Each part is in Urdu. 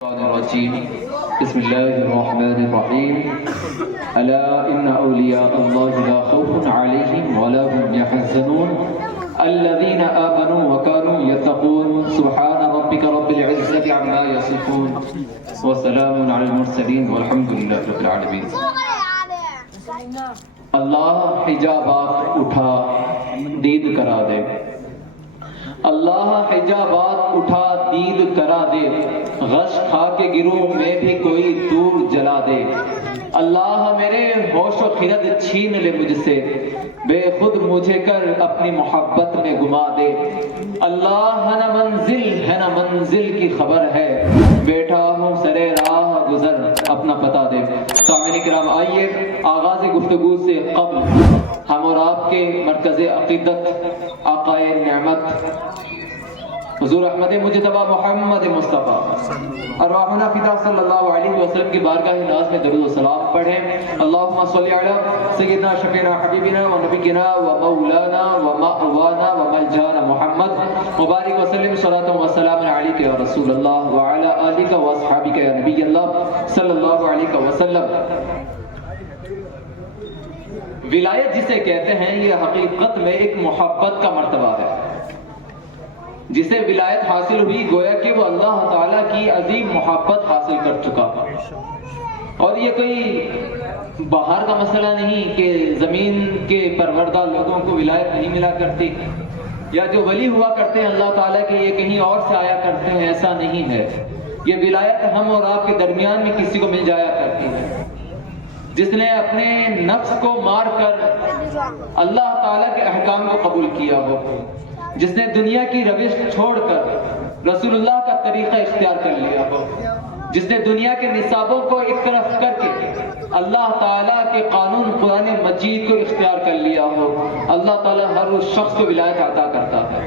الرجيم بسم الله الرحمن الرحيم ألا إن أولياء الله لا خوف عليهم ولا هم يحزنون الذين آمنوا وكانوا يتقون سبحان ربك رب العزة عما يصفون وسلام على المرسلين والحمد لله رب العالمين. اللہ حجابات اٹھا دید کرا دے، اللہ حجابات اٹھا دید کرا دے، غش کھا کے گروہ میں بھی کوئی دور جلا دے. اللہ میرے ہوش و خرد چھین لے مجھ سے، بے خود مجھے کر اپنی محبت میں گما دے. اللہ ہے نہ منزل کی خبر ہے، بیٹھا ہوں سرے راہ گزر اپنا پتا دے. سامعین کرام، آئیے آغاز گفتگو سے قبل ہم اور آپ کے مرکز عقیدت آقائے نعمت حضور احمد مجتبی محمد مصطفیٰ ارواحنا فدا صلی اللہ علیہ وسلم کی بارگاہ ناز میں درود و سلام پڑھیں. اللہم صلی علی سیدنا شفیعنا حبیبنا و نبینا و مولانا و مأوانا و ملجانا محمد مبارک وسلم صلاۃ و سلام علیک یا رسول اللہ و علی آلک و اصحابک یا نبی اللہ صلی اللہ علیہ وسلم. ولایت جسے کہتے ہیں یہ حقیقت میں ایک محبت کا مرتبہ ہے. جسے ولایت حاصل ہوئی گویا کہ وہ اللہ تعالیٰ کی عظیم محبت حاصل کر چکا. اور یہ کوئی باہر کا مسئلہ نہیں کہ زمین کے پروردہ لوگوں کو ولایت نہیں ملا کرتی، یا جو ولی ہوا کرتے ہیں اللہ تعالیٰ کے یہ کہیں اور سے آیا کرتے ہیں، ایسا نہیں ہے. یہ ولایت ہم اور آپ کے درمیان میں کسی کو مل جایا کرتی ہے. جس نے اپنے نفس کو مار کر اللہ تعالیٰ کے احکام کو قبول کیا ہو، جس نے دنیا کی روش چھوڑ کر رسول اللہ کا طریقہ اختیار کر لیا ہو، جس نے دنیا کے نصابوں کو ایک طرف کر کے اللہ تعالیٰ کے قانون قرآن مجید کو اختیار کر لیا ہو، اللہ تعالیٰ ہر اس شخص کو ولایت عطا کرتا ہے.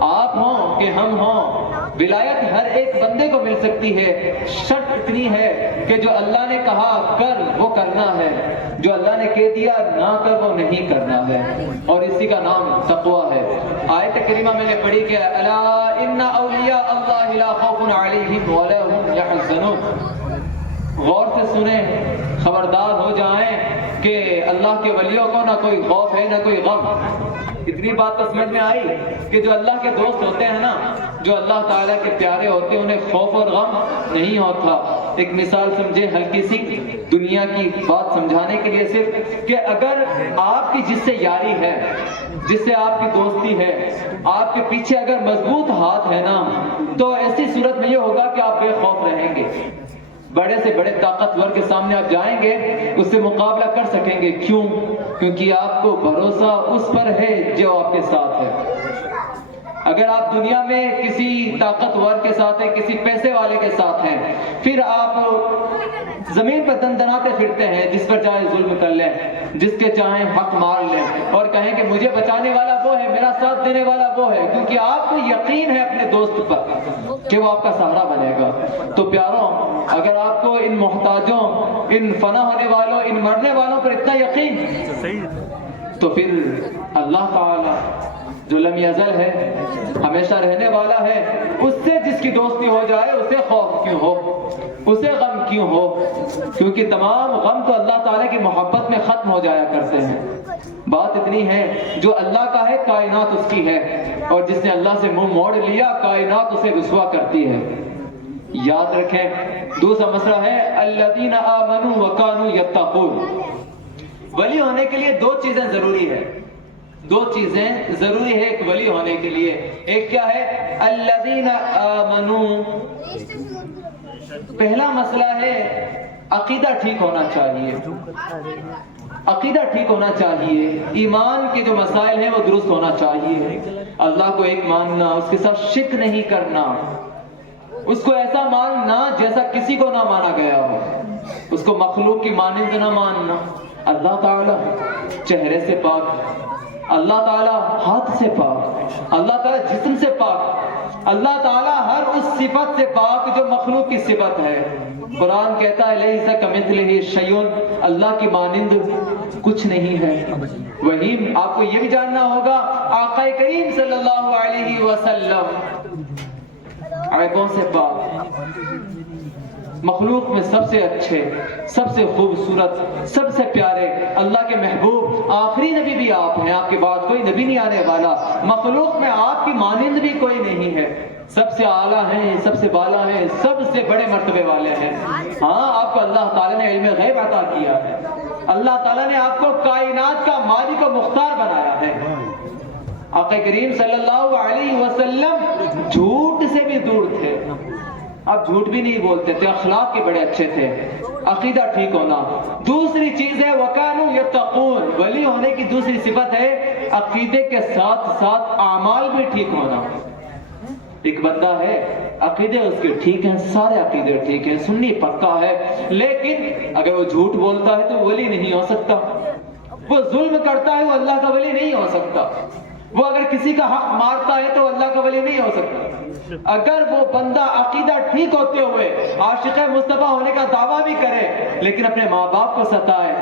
آپ ہوں کہ ہم ہوں، ولایت ہر ایک بندے کو مل سکتی ہے. شرط اتنی ہے کہ جو اللہ نے کہا کر وہ کرنا ہے، جو اللہ نے کہہ دیا نہ کر وہ نہیں کرنا ہے، اور اسی کا نام تقویٰ ہے. آیت کریمہ میں نے پڑھی کہ الا ان اولیاء اللہ لا خوف علیہم ولا هم يحزنون. غور سے سنیں، خبردار ہو جائیں کہ اللہ کے ولیوں کو نہ کوئی خوف ہے نہ کوئی غم. اتنی بات تو سمجھ میں آئی کہ جو اللہ کے دوست ہوتے ہیں نا، جو اللہ تعالیٰ کے پیارے ہوتے ہیں، انہیں خوف اور غم نہیں ہوتا. ایک مثال سمجھے ہلکی سی دنیا کی بات سمجھانے کے لیے، صرف کہ اگر آپ کی جس سے یاری ہے، جس سے آپ کی دوستی ہے، آپ کے پیچھے اگر مضبوط ہاتھ ہے نا، تو ایسی صورت میں یہ ہوگا کہ آپ بے خوف رہیں گے. بڑے سے بڑے طاقتور کے سامنے آپ جائیں گے، اس سے مقابلہ کر سکیں گے. کیوں؟ کیونکہ آپ کو بھروسہ اس پر ہے جو آپ کے ساتھ ہے. اگر آپ دنیا میں کسی طاقتور کے ساتھ ہیں، کسی پیسے والے کے ساتھ ہیں، پھر آپ زمین پر دندناتے پھرتے ہیں، جس پر چاہے ظلم کر لیں، جس کے چاہیں حق مار لیں، اور کہیں کہ مجھے بچانے والا وہ ہے، میرا ساتھ دینے والا وہ ہے، کیونکہ آپ کو یقین ہے اپنے دوست پر کہ وہ آپ کا سہارا بنے گا. تو پیاروں، اگر آپ کو ان محتاجوں، ان فنا ہونے والوں، ان مرنے والوں پر اتنا یقین، تو پھر اللہ تعالی جو لم یزل ہے، ہمیشہ رہنے والا ہے، اس سے جس کی دوستی ہو جائے اسے خوف کیوں ہو، اسے غم کیوں ہو؟ کیونکہ تمام غم تو اللہ تعالیٰ کی محبت میں ختم ہو جایا کرتے ہیں. بات اتنی ہے، جو اللہ کا ہے کائنات اس کی ہے، اور جس نے اللہ سے منہ موڑ لیا کائنات اسے رسوا کرتی ہے. یاد رکھیں. دوسرا مسئلہ ہے الذین آمنوا وکانوا یتقون. ولی ہونے کے لیے دو چیزیں ضروری ہے، دو چیزیں ضروری ہے ایک ولی ہونے کے لیے. ایک کیا ہے؟ الذین آمنوا. پہلا مسئلہ ہے عقیدہ ٹھیک ہونا چاہیے، عقیدہ ٹھیک ہونا چاہیے. ایمان کے جو مسائل ہیں وہ درست ہونا چاہیے. اللہ کو ایک ماننا، اس کے ساتھ شرک نہیں کرنا، اس کو ایسا ماننا جیسا کسی کو نہ مانا گیا ہو، اس کو مخلوق کی مانند نہ ماننا. اللہ تعالیٰ چہرے سے پاک، اللہ تعالیٰ ہاتھ سے پاک، اللہ تعالیٰ جسم سے پاک، اللہ تعالیٰ ہر اس صفت سے پاک جو مخلوق کی صفت ہے. قرآن کہتا ہے لیس کمثلہ شیء، اللہ کی مانند کچھ نہیں ہے. وہی آپ کو یہ بھی جاننا ہوگا آقا کریم صلی اللہ علیہ وسلم عیبوں سے پاک، مخلوق میں سب سے اچھے، سب سے خوبصورت، سب سے پیارے، اللہ کے محبوب، آخری نبی بھی آپ ہیں، آپ کے بعد کوئی نبی نہیں آنے والا، مخلوق میں آپ کی مانند بھی کوئی نہیں ہے، سب سے اعلیٰ ہیں، سب سے بالا ہیں، سب سے بڑے مرتبے والے ہیں۔ ہاں، آپ کو اللہ تعالیٰ نے علم غیب عطا کیا ہے، اللہ تعالیٰ نے آپ کو کائنات کا مالک و مختار بنایا ہے۔ آقا کریم صلی اللہ علیہ وسلم جھوٹ سے بھی دور تھے، آپ جھوٹ بھی نہیں بولتے تھے، اخلاق کے بڑے اچھے تھے، عقیدہ ٹھیک ہونا۔ دوسری چیز ہے وَكَانُوا يَتَّقُونَ، ولی ہونے کی دوسری صفت ہے عقیدے کے ساتھ ساتھ اعمال بھی ٹھیک ہونا۔ ایک بندہ ہے، عقیدے اس کے ٹھیک ہیں، سارے عقیدے ٹھیک ہیں، سنی پکا ہے، لیکن اگر وہ جھوٹ بولتا ہے تو ولی نہیں ہو سکتا، وہ ظلم کرتا ہے وہ اللہ کا ولی نہیں ہو سکتا، وہ اگر کسی کا حق مارتا ہے تو اللہ کا ولی نہیں ہو سکتا۔ اگر وہ بندہ عقیدہ ٹھیک ہوتے ہوئے عاشق مصطفیٰ ہونے کا دعویٰ بھی کرے لیکن اپنے ماں باپ کو ستائے،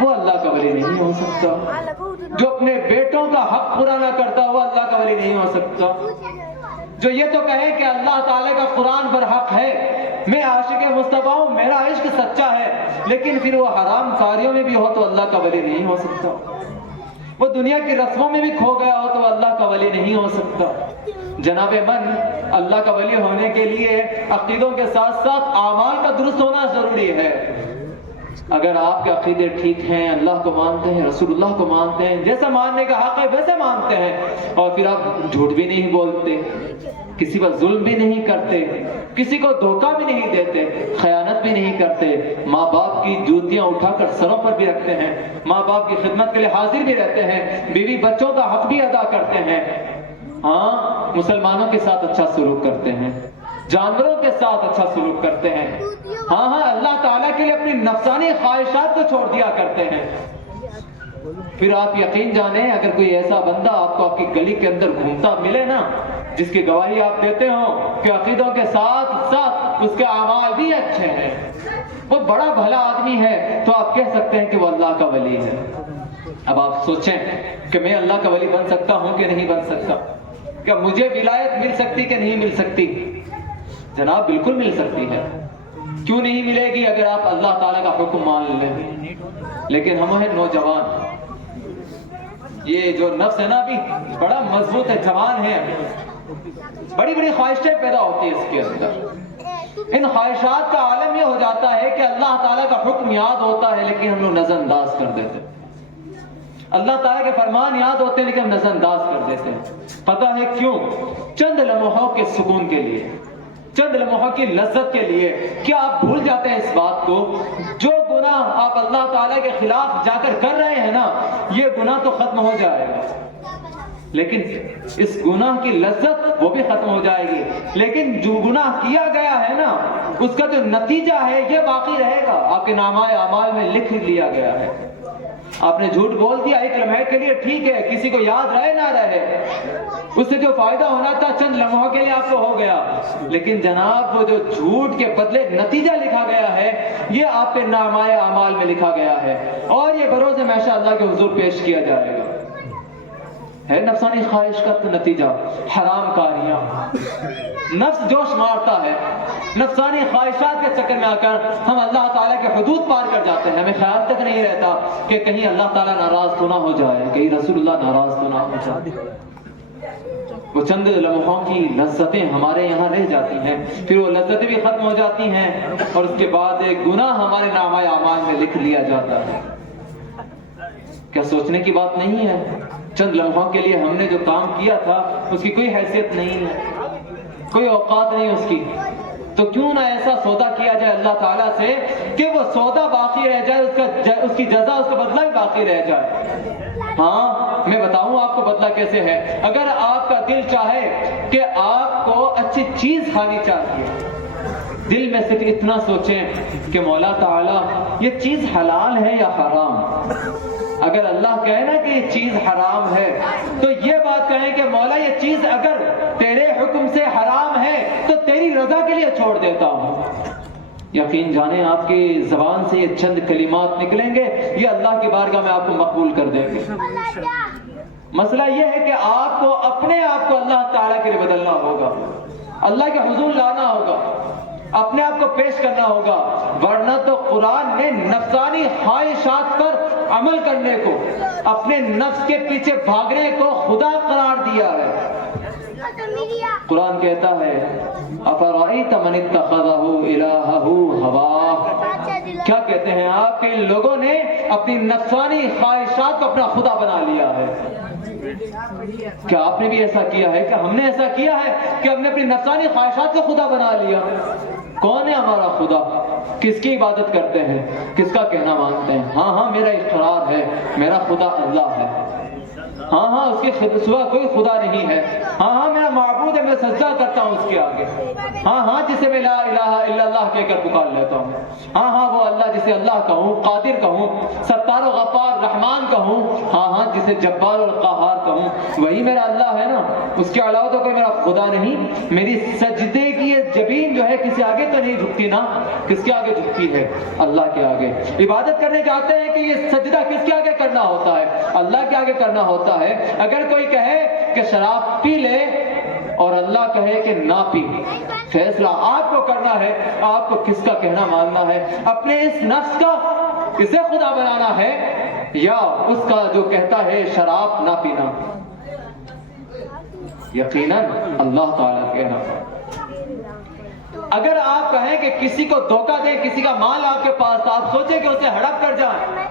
وہ اللہ کا ولی نہیں ہو سکتا۔ جو اپنے بیٹوں کا حق پورا نہ کرتا وہ اللہ کا ولی نہیں ہو سکتا۔ جو یہ تو کہے کہ اللہ تعالیٰ کا قرآن پر حق ہے، میں عاشق مصطفیٰ ہوں، میرا عشق سچا ہے، لیکن پھر وہ حرام کاریوں میں بھی ہو تو اللہ کا ولی نہیں ہو سکتا۔ وہ دنیا کی رسموں میں بھی کھو گیا ہو تو اللہ کا ولی نہیں ہو سکتا۔ جناب من، اللہ کا ولی ہونے کے لیے عقیدوں کے ساتھ ساتھ اعمال کا درست ہونا ضروری ہے۔ اگر آپ کے عقیدے ٹھیک ہیں، اللہ کو مانتے ہیں، رسول اللہ کو مانتے ہیں، جیسا ماننے کا حق ہے ویسے مانتے ہیں، اور پھر آپ جھوٹ بھی نہیں بولتے، کسی پر ظلم بھی نہیں کرتے، کسی کو دھوکہ بھی نہیں دیتے، خیانت بھی نہیں کرتے، ماں باپ کی جوتیاں اٹھا کر سروں پر بھی رکھتے ہیں، ماں باپ کی خدمت کے لیے حاضر بھی رہتے ہیں، بیوی بچوں کا حق بھی ادا کرتے ہیں، ہاں مسلمانوں کے ساتھ اچھا سلوک کرتے ہیں، جانوروں کے ساتھ اچھا سلوک کرتے ہیں، ہاں اللہ تعالیٰ کے لیے اپنی نفسانی خواہشات کو چھوڑ دیا کرتے ہیں۔ پھر آپ یقین جانیں، اگر کوئی ایسا بندہ آپ کو آپ کی گلی کے اندر گھومتا ملے نا، جس کی گواہی آپ دیتے ہو کہ عقیدوں کے ساتھ ساتھ اس کے اعمال بھی اچھے ہیں، وہ بڑا بھلا آدمی ہے، تو آپ کہہ سکتے ہیں کہ وہ اللہ کا ولی ہے۔ اب آپ سوچیں کہ میں اللہ کا ولی بن سکتا ہوں کہ نہیں بن سکتا؟ کیا مجھے ولایت مل سکتی کہ نہیں مل سکتی؟ جناب بالکل مل سکتی ہے، کیوں نہیں ملے گی اگر آپ اللہ تعالیٰ کا حکم مان لیں۔ لیکن ہم ہیں نوجوان، یہ جو نفس ہے نا ابھی بڑا مضبوط ہے، جوان ہے، بڑی بڑی خواہشیں پیدا ہوتی ہیں اس کے اندر، ان خواہشات کا عالم یہ ہو جاتا ہے کہ اللہ تعالیٰ کا حکم یاد ہوتا ہے لیکن ہم لوگ نظر انداز کر دیتے ہیں، اللہ تعالیٰ کے فرمان یاد ہوتے ہیں لیکن ہم نظر انداز کر دیتے ہیں۔ پتہ ہے کیوں؟ چند لمحوں کے سکون کے لیے، چند لمحوں کی لذت کے لیے۔ کیا آپ بھول جاتے ہیں اس بات کو؟ جو گناہ آپ اللہ تعالیٰ کے خلاف جا کر کر رہے ہیں نا، یہ گناہ تو ختم ہو جائے گا، لیکن اس گناہ کی لذت وہ بھی ختم ہو جائے گی، لیکن جو گناہ کیا گیا ہے نا اس کا جو نتیجہ ہے یہ باقی رہے گا، آپ کے نامہ اعمال میں لکھ لیا گیا ہے۔ آپ نے جھوٹ بول دیا ایک لمحے کے لیے ٹھیک ہے، کسی کو یاد رہے نہ رہے، اس سے جو فائدہ ہونا تھا چند لمحوں کے لیے آپ کو ہو گیا، لیکن جناب وہ جو جھوٹ کے بدلے نتیجہ لکھا گیا ہے یہ آپ کے نامہ اعمال میں لکھا گیا ہے، اور یہ بروز محشر اللہ کے حضور پیش کیا جائے گا۔ ہے نفسانی خواہش کا تو نتیجہ حرام کاریاں، نفس جوش مارتا ہے، نفسانی خواہشات کے چکر میں آ کر ہم اللہ تعالیٰ کے حدود پار کر جاتے ہیں، ہمیں خیال تک نہیں رہتا کہ کہیں اللہ تعالیٰ ناراض تو نہ ہو جائے، کہیں رسول اللہ ناراض تو نہ ہو جائے۔ وہ چند لمحوں کی لذتیں ہمارے یہاں رہ جاتی ہیں، پھر وہ لذتیں بھی ختم ہو جاتی ہیں، اور اس کے بعد ایک گناہ ہمارے نامہ اعمال میں لکھ لیا جاتا ہے۔ کیا سوچنے کی بات نہیں ہے؟ چند لمحوں کے لیے ہم نے جو کام کیا تھا اس کی کوئی حیثیت نہیں ہے، کوئی اوقات نہیں اس کی، تو کیوں نہ ایسا سودا کیا جائے اللہ تعالیٰ سے کہ وہ سودا باقی رہ جائے، اس کی جزا، اس کا بدلہ بھی باقی رہ جائے۔ ہاں میں بتاؤں آپ کو بدلہ کیسے ہے۔ اگر آپ کا دل چاہے کہ آپ کو اچھی چیز کھانی چاہیے، دل میں صرف اتنا سوچیں کہ مولا تعالیٰ یہ چیز حلال ہے یا حرام، اگر اللہ کہے نا کہ یہ چیز حرام ہے تو یہ بات کہیں کہ مولا یہ چیز اگر تیرے حکم سے حرام ہے تو تیری رضا کے لیے چھوڑ دیتا ہوں۔ یقین جانیں آپ کی زبان سے یہ چند کلمات نکلیں گے، یہ اللہ کی بارگاہ میں آپ کو مقبول کر دیں گے۔ مسئلہ یہ ہے کہ آپ کو اپنے آپ کو اللہ تعالیٰ کے لیے بدلنا ہوگا، اللہ کے حضور لانا ہوگا، اپنے آپ کو پیش کرنا ہوگا، ورنہ تو قرآن نے نفسانی خواہشات پر عمل کرنے کو، اپنے نفس کے پیچھے بھاگنے کو خدا قرار دیا ہے۔ قرآن کہتا ہے افرأیت من اتخذہ الہہ ہواہ، کیا کہتے ہیں آپ کہ ان لوگوں نے اپنی نفسانی خواہشات کو اپنا خدا بنا لیا ہے۔ کیا آپ نے بھی ایسا کیا ہے؟ کہ ہم نے ایسا کیا ہے کہ ہم نے اپنی نفسانی خواہشات کو خدا بنا لیا؟ کون ہے ہمارا خدا؟ کس کی عبادت کرتے ہیں؟ کس کا کہنا مانتے ہیں؟ ہاں میرا اقرار ہے میرا خدا اللہ ہے، ہاں اس کے سوا کوئی خدا نہیں ہے، ہاں میرا معبود ہے، میں سجدہ کرتا ہوں اس کے آگے، ہاں جسے میں لا الہ الا اللہ کہہ کر پکار لیتا ہوں، ہاں وہ اللہ جسے اللہ کہوں، قادر کہوں، ستار و غفار رحمان کہوں، ہاں جسے جبار اور قہار کہوں، وہی میرا اللہ ہے نا، اس کے علاوہ تو کوئی میرا خدا نہیں۔ میری سجدے کی یہ جبین جو ہے کسی آگے تو نہیں جھکتی نا، کس کے آگے جھکتی ہے؟ اللہ کے آگے۔ عبادت کرنے جاتے ہیں کہ یہ سجدہ کس کے آگے کرنا ہوتا ہے؟ اللہ کے آگے کرنا ہوتا ہے۔ اگر کوئی کہے کہ شراب پی لے اور اللہ کہے کہ نہ پی، فیصلہ آپ کو کرنا ہے، آپ کو کس کا کہنا ماننا ہے؟ اپنے اس نفس کا اسے خدا بنانا ہے یا اس کا جو کہتا ہے شراب نہ پینا؟ یقیناً اللہ تعالیٰ کہنا۔ اگر آپ کہیں کہ کسی کو دھوکہ دیں، کسی کا مال آپ کے پاس، آپ سوچیں کہ اسے ہڑپ کر جائیں،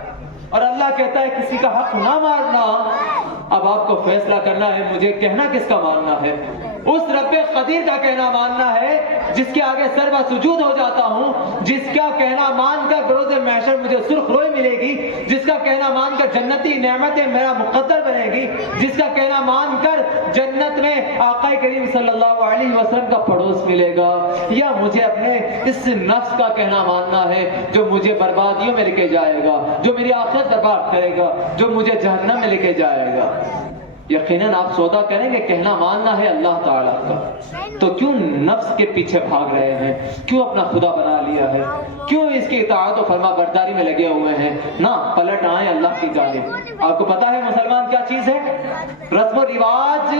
اور اللہ کہتا ہے کسی کا حق نہ مارنا، اب آپ کو فیصلہ کرنا ہے مجھے کہنا کس کا ماننا ہے؟ اس رب قدیر کا کہنا ماننا ہے جس کے آگے سر سجود ہو جاتا ہوں، جس کا کہنا مان کر بروز محشر مجھے سرخ روئی ملے گی، جس کا کہنا مان کر جنتی نعمتیں میرا مقدر بنے گی، جس کا کہنا مان کر جنت میں آقا کریم صلی اللہ علیہ وسلم کا پڑوس ملے گا، یا مجھے اپنے اس نفس کا کہنا ماننا ہے جو مجھے بربادیوں میں لے کے جائے گا، جو میری آخرت برباد کرے گا، جو مجھے جہنم میں لے کے جائے گا؟ یقیناً آپ سودا کریں گے کہنا ماننا ہے اللہ تعالیٰ کا، تو کیوں نفس کے پیچھے بھاگ رہے ہیں؟ کیوں اپنا خدا بنا لیا ہے؟ کیوں اس کی اطاعت و فرما برداری میں لگے ہوئے ہیں؟ نہ پلٹ آئیں اللہ کی جانب۔ آپ کو پتا ہے مسلمان کیا چیز ہے؟ رسم و رواج،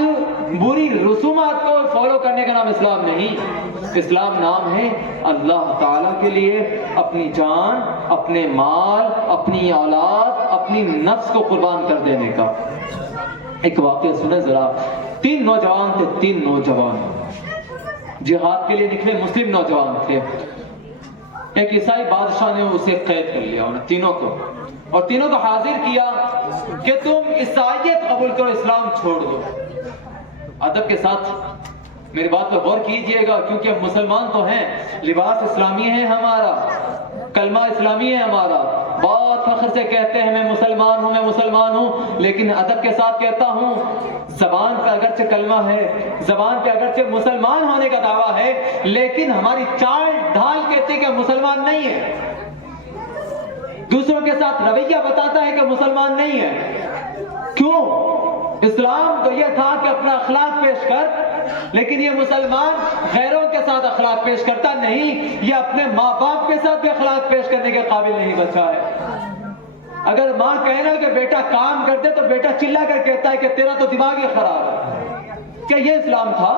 بری رسومات کو فالو کرنے کا نام اسلام نہیں۔ اسلام نام ہے اللہ تعالیٰ کے لیے اپنی جان، اپنے مال، اپنی اولاد، اپنی نفس کو قربان کر دینے کا۔ ایک واقعہ سنیں ذرا، 3 نوجوان تھے، 3 نوجوان جہاد کے لیے نکلے، مسلم نوجوان تھے۔ ایک عیسائی بادشاہ نے اسے قید کر لیا، انہیں تینوں کو، اور تینوں کو حاضر کیا کہ تم عیسائیت قبول کرو، اسلام چھوڑ دو۔ ادب کے ساتھ میری بات پر غور کیجئے گا، کیونکہ ہم مسلمان تو ہیں، لباس اسلامی ہے ہمارا، کلمہ اسلامی ہے ہمارا، بہت فخر سے کہتے ہیں میں مسلمان ہوں، میں مسلمان ہوں، لیکن ادب کے ساتھ کہتا ہوں زبان پہ اگرچہ کلمہ ہے، زبان پہ اگرچہ مسلمان ہونے کا دعویٰ ہے، لیکن ہماری چال ڈھال کہتے کہ مسلمان نہیں ہے، دوسروں کے ساتھ رویہ بتاتا ہے کہ مسلمان نہیں ہے۔ کیوں؟ اسلام تو یہ تھا کہ اپنا اخلاق پیش کر، لیکن یہ مسلمان غیروں کے ساتھ اخلاق پیش کرتا نہیں، یہ اپنے ماں باپ کے ساتھ بھی اخلاق پیش کرنے کے قابل نہیں بچا ہے۔ اگر ماں کہنا کہ بیٹا کام کر دے تو بیٹا چلا کر کہتا ہے کہ تیرا تو دماغ ہی خراب ہے۔ کیا یہ اسلام تھا؟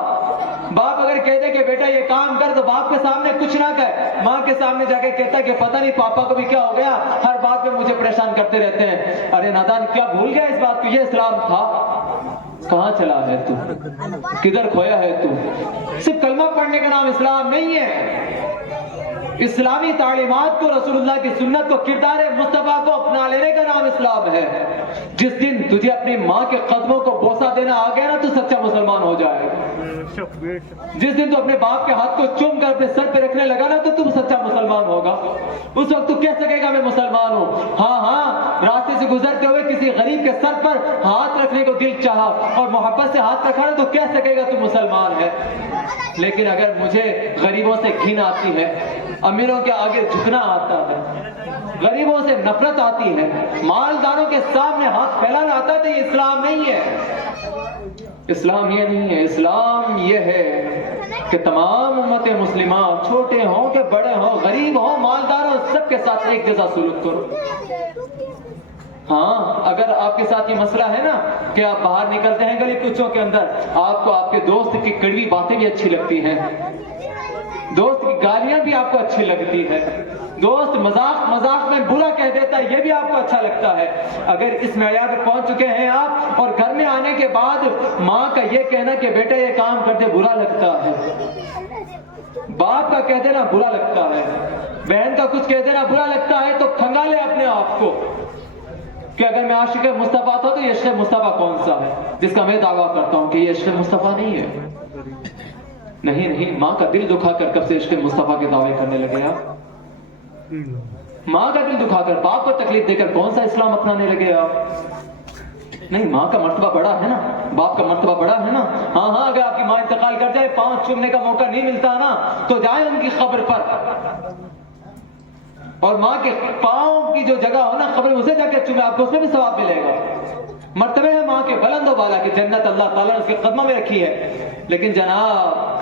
باپ اگر کہہ دے کہ بیٹا یہ کام کر تو باپ کے سامنے کچھ نہ کہے، ماں کے سامنے جا کے کہتا ہے کہ پتہ نہیں پاپا کو بھی کیا ہو گیا، ہر بات میں مجھے پریشان کرتے رہتے ہیں۔ ارے نادان، کیا بھول گیا اس بات کو؟ یہ اسلام تھا؟ کہاں چلا ہے تو؟ کدھر کھویا ہے تو؟ صرف کلمہ پڑھنے کا نام اسلام نہیں ہے۔ اسلامی تعلیمات کو، رسول اللہ کی سنت کو، کردار مصطفیٰ کو اپنا لینے کا نام اسلام ہے۔ جس دن تجھے اپنی ماں کے قدموں کو بوسہ دینا آ گیا نا، تو سچا مسلمان ہو جائے گا۔ جس دن تو اپنے باپ کے ہاتھ کو چوم کر اپنے سر پہ رکھنے لگا نا، تو تم سچا مسلمان ہوگا۔ اس وقت تو کہہ سکے گا میں مسلمان ہوں۔ ہاں راستے سے گزرتے ہوئے کسی غریب کے سر پر ہاتھ رکھنے کو دل چاہا اور محبت سے ہاتھ رکھا نا، تو کہہ سکے گا تو مسلمان ہے۔ لیکن اگر مجھے غریبوں سے گھن آتی ہے، امیروں کے آگے جھکنا آتا ہے، غریبوں سے نفرت آتی ہے، مالداروں کے سامنے ہاتھ پھیلانا آتا ہے، تو یہ اسلام نہیں ہے۔ اسلام یہ نہیں ہے۔ اسلام یہ ہے کہ تمام امت مسلمہ، چھوٹے ہوں کہ بڑے ہوں، غریب ہوں، مالدار ہوں، سب کے ساتھ ایک جیسا سلوک کرو۔ ہاں اگر آپ کے ساتھ یہ مسئلہ ہے نا کہ آپ باہر نکلتے ہیں گلی کوچوں کے اندر، آپ کو آپ کے دوست کی کڑوی باتیں بھی اچھی لگتی ہیں، دوست کی گالیاں بھی آپ کو اچھی لگتی ہے، دوست مذاق مذاق میں برا کہہ دیتا ہے یہ بھی آپ کو اچھا لگتا ہے، اگر اس معیار پہ پہنچ چکے ہیں آپ اور گھر میں آنے کے بعد ماں کا یہ کہنا کہ بیٹا یہ کام کر دے برا لگتا ہے، باپ کا کہہ دینا برا لگتا ہے، بہن کا کچھ کہہ دینا برا لگتا ہے، تو کھنگالے اپنے آپ کو کہ اگر میں عاشق مصطفیٰ تھا تو یہ عشق مصطفیٰ کون سا ہے جس کا میں دعویٰ کرتا ہوں کہ یہ عشق مصطفیٰ نہیں ہے۔ نہیں، ماں کا دل دکھا کر کب سے عشق مصطفیٰ کے دعوے کرنے لگے آپ؟ ماں کا دل دکھا کر، باپ کو تکلیف دے کر کون سا اسلام اپنانے لگے آپ؟ نہیں، ماں کا مرتبہ بڑا ہے نا، باپ کا مرتبہ بڑا ہے نا۔ ہاں اگر آپ کی ماں انتقال کر جائے، پاؤں چومنے کا موقع نہیں ملتا نا، تو جائیں ان کی قبر پر، اور ماں کے پاؤں کی جو جگہ ہو نا قبر میں، اسے جا کے چومے، آپ کو اس میں بھی ثواب ملے گا۔ مرتبہ ہے ماں کے بلند و بالا کی، جنت اللہ تعالیٰ نے اس کے قدموں میں رکھی ہے، لیکن جناب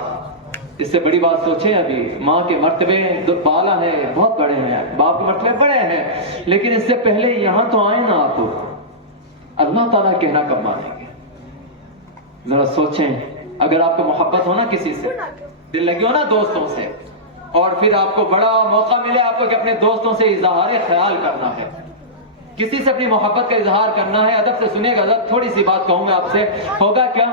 اس سے بڑی بات سوچیں، ابھی ماں کے مرتبے بالا ہے، بہت بڑے ہیں، باپ کے مرتبے بڑے ہیں، لیکن اس سے پہلے یہاں تو آئے نا آپ، اللہ تعالیٰ کہنا کب مانیں گے؟ ذرا سوچیں، اگر آپ کو محبت ہونا کسی سے، دل لگی ہو نا دوستوں سے، اور پھر آپ کو بڑا موقع ملے آپ کو کہ اپنے دوستوں سے اظہار خیال کرنا ہے، کسی سے اپنی محبت کا اظہار کرنا ہے، ادب سے سنیے گا، ادب تھوڑی سی بات کہوں گا آپ سے، ہوگا کیا؟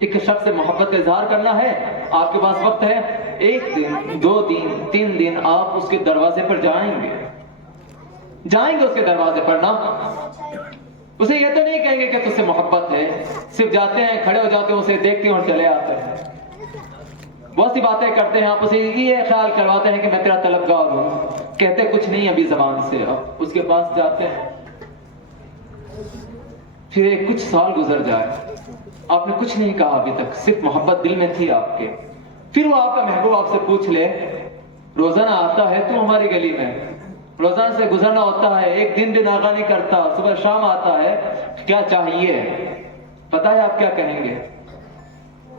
ایک شخص سے محبت کا اظہار کرنا ہے، آپ کے پاس وقت ہے، 1 دن 2 دن 3 دن آپ اس کے دروازے پر جائیں گے اس کے دروازے پر نا، اسے یہ تو نہیں کہیں گے کہ تجھ سے محبت ہے، صرف جاتے ہیں، کھڑے ہو جاتے ہیں، اسے دیکھتے ہیں اور چلے آتے ہیں، بہت سی باتیں کرتے ہیں، آپ اسے یہ خیال کرواتے ہیں کہ میں تیرا طلبگار ہوں، کہتے کچھ نہیں ابھی زبان سے، آپ اس کے پاس جاتے ہیں، پھر کچھ سال گزر جائے، آپ نے کچھ نہیں کہا ابھی تک، صرف محبت دل میں تھی آپ کے، پھر وہ آپ کا محبوب آپ سے پوچھ لے، روزانہ آتا ہے تو ہماری گلی میں، روزانہ سے گزرنا ہوتا ہے، ایک دن بھی ناغہ نہیں کرتا، صبح شام آتا ہے، کیا چاہیے؟ پتہ ہے آپ کیا کہیں گے؟